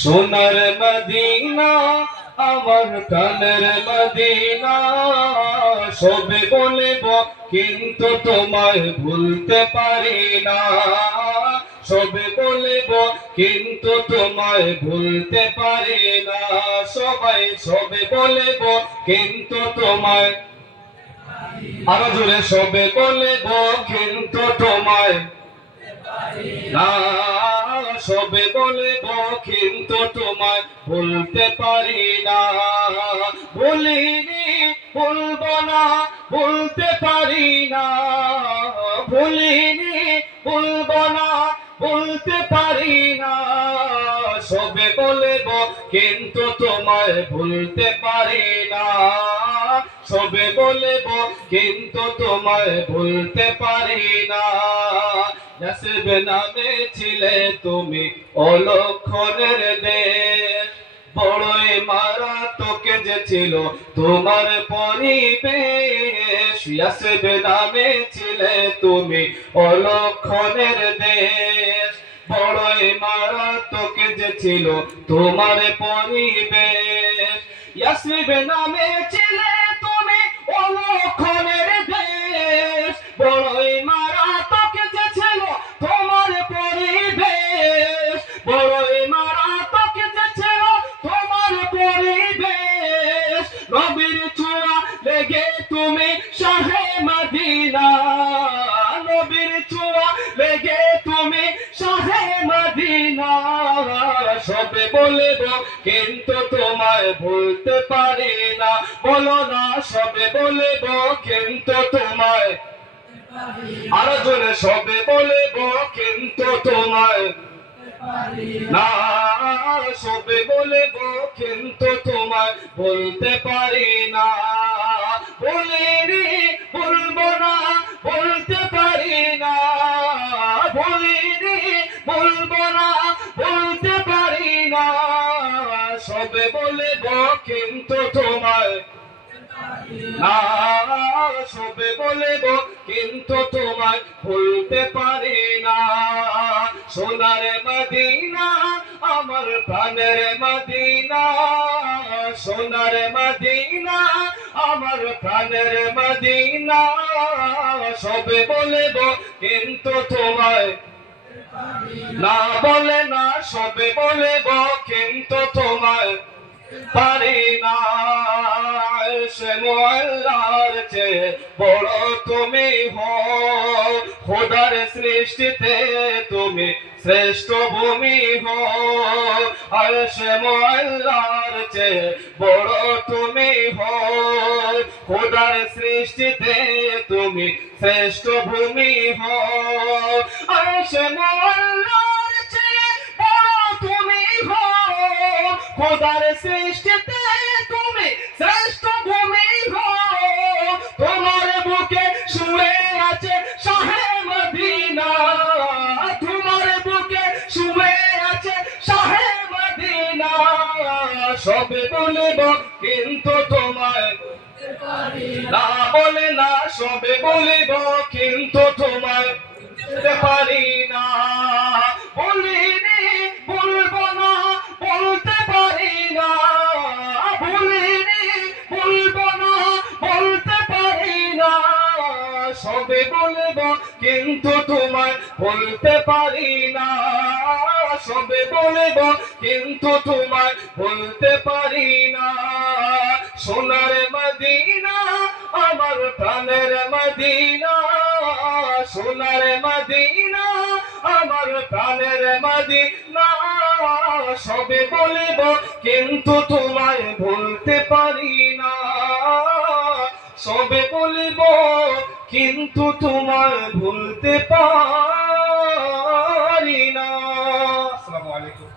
সোনার মদিনা আমার প্রাণের মদিনা, সবে বলব কিন্তু তোমায় ভুলতে পারি না। সবে বলব কিন্তু তোমায় ভুলতে পারি না। সবাই সবে বলব কিন্তু তোমায়, আরো জোরে সবে বলব কিন্তু তোমায় না। সবে বলব কিন্তু তোমায় ভুলতে পারি না। ভুলিনি, ভুলবো না, ভুলতে পারি না। ভুলিনি, ভুলবো না, ভুলতে পারি না। সবে বলব কিন্তু তোমায় ভুলতে পারি না। সবে বলব কিন্তু তোমায় ভুলতে পারি না। নসিব নামে ছিলে তুমি অলক্ষণের দেশ, বড়ই মারাত্মক যে ছিল তোমার পরিবেশ। নসিব নামে ছিলে তুমি অলক্ষণের দেশ, বড়ই মারাত্মক যে ছিল তোমার পরিবেশ। নসিব নামে ছিলে তুমি অলক্ষণের দেশ, বড়ই মারাত্মক যে ছিল তোমার পরিবেশ। বড়ই মারাত্মক যে ছিল তোমার পরিবেশ। নবীর ছোঁয়া লেগে তুমি শাহে মদিনা, নবীর ছোঁয়া লেগে তুমি শাহে মদিনা। সবে বলব কিন্তু তোমায় ভুলতে পারি না। বলো না সবে বলব কিন্তু তোমায়, আরো জোরে সবে বলব কিন্তু তোমায় না। সবে বলব কিন্তু তোমায় বলতে পারি না। বলিনি, বলবো না, বলতে পারি না। বলিনি, বলবো না, বলতে পারি না। সবে বলব কিন্তু তোমায় না। সবে বলব কিন্তু তোমায় ভুলতে পারি না। সোনার মদিনা আমার প্রাণের মদিনা, সোনার মদিনা আমার প্রাণের মদিনা। সবে বলব কিন্তু তোমায় না। বলে না সবে বলব কিন্তু তোমায় পারি না। সে মোল্লার চেয়ে বড় তুমি হও, খোদার সৃষ্টিতে তুমি শ্রেষ্ঠ ভূমি হও। আর সে মোল্লার চেয়ে বড় তুমি হও, খোদার সৃষ্টিতে তুমি শ্রেষ্ঠ ভূমি হও। আর সে মোল্লার চেয়ে বড় তুমি হও, খোদার সৃষ্টিতে তুমি শ্রেষ্ঠ ভূমি হও। তোমার বুকে শুয়ে আছে শাহে মদিনা, তোমার বুকে শুয়ে আছে শাহে মদিনা। সবে বলব কিন্তু তোমায় না। বলে না সবে বলব কিন্তু তোমায় পারি না। বলিনি, বলবো না, বলতে পারি না। বলিনি, বলবো না, বলতে পারি না। সবে বলব কিন্তু তোমায় বলতে পারি না। সবে বলব কিন্তু তোমায় বলতে পারি না। সোনার মদিনা আমার প্রাণের মদিনা, সোনার মদিনা আমার প্রাণের মদিনা। সবে বলব কিন্তু তোমায় ভুলতে পারি না। সবে বলব কিন্তু তোমায় ভুলতে পারি না। আসসালামু আলাইকুম।